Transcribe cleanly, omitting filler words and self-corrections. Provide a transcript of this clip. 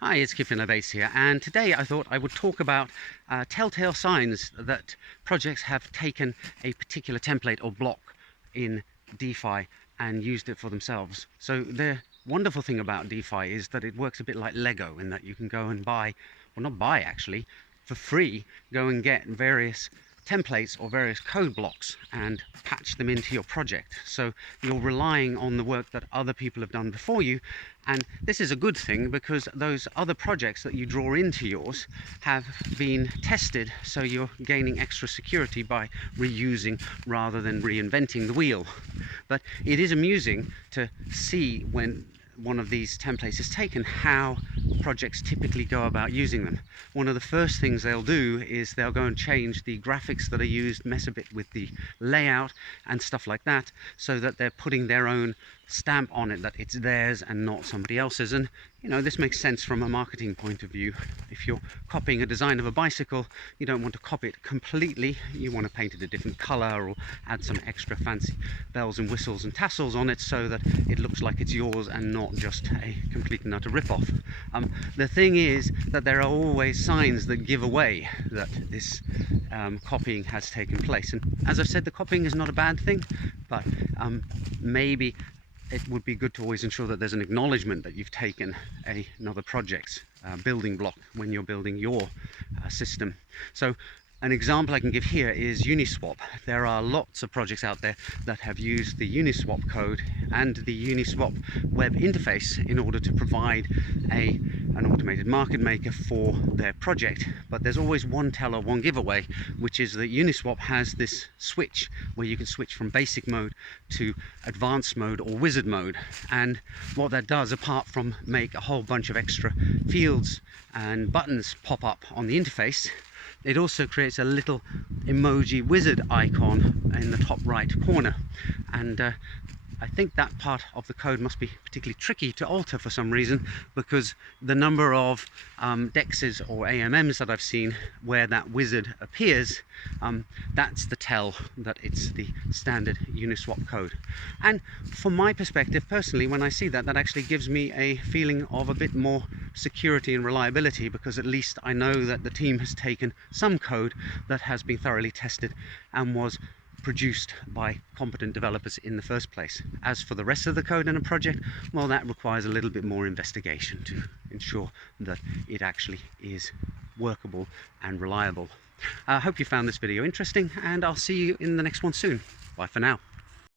Hi, it's Kipling Base here, and today I thought I would talk about telltale signs that projects have taken a particular template or block in DeFi and used it for themselves. So the wonderful thing about DeFi is that it works a bit like Lego in that you can go and buy, well, not buy actually, for free, go and get various templates or various code blocks and patch them into your project. So you're relying on the work that other people have done before you, and this is a good thing because those other projects that you draw into yours have been tested, so you're gaining extra security by reusing rather than reinventing the wheel. But it is amusing to see when one of these templates is taken how projects typically go about using them. One of the first things they'll do is they'll go and change the graphics that are used, mess a bit with the layout and stuff like that, so that they're putting their own stamp on it, that it's theirs and not somebody else's. And you know, this makes sense from a marketing point of view. If you're copying a design of a bicycle, you don't want to copy it completely. You want to paint it a different color or add some extra fancy bells and whistles and tassels on it so that it looks like it's yours and not just a complete and utter rip-off. The thing is that there are always signs that give away that this copying has taken place. And as I've said, the copying is not a bad thing, but maybe it would be good to always ensure that there's an acknowledgement that you've taken another project's building block when you're building your system. So an example I can give here is Uniswap. There are lots of projects out there that have used the Uniswap code and the Uniswap web interface in order to provide an automated market maker for their project. But there's always one tell or one giveaway, which is that Uniswap has this switch where you can switch from basic mode to advanced mode or wizard mode. And what that does, apart from make a whole bunch of extra fields and buttons pop up on the interface, it also creates a little emoji wizard icon in the top right corner. And I think that part of the code must be particularly tricky to alter for some reason, because the number of DEXs or AMMs that I've seen where that wizard appears, that's the tell that it's the standard Uniswap code. And from my perspective personally, when I see that, that actually gives me a feeling of a bit more security and reliability, because at least I know that the team has taken some code that has been thoroughly tested and was produced by competent developers in the first place. As for the rest of the code in a project, well, that requires a little bit more investigation to ensure that it actually is workable and reliable. I hope you found this video interesting, and I'll see you in the next one soon. Bye for now.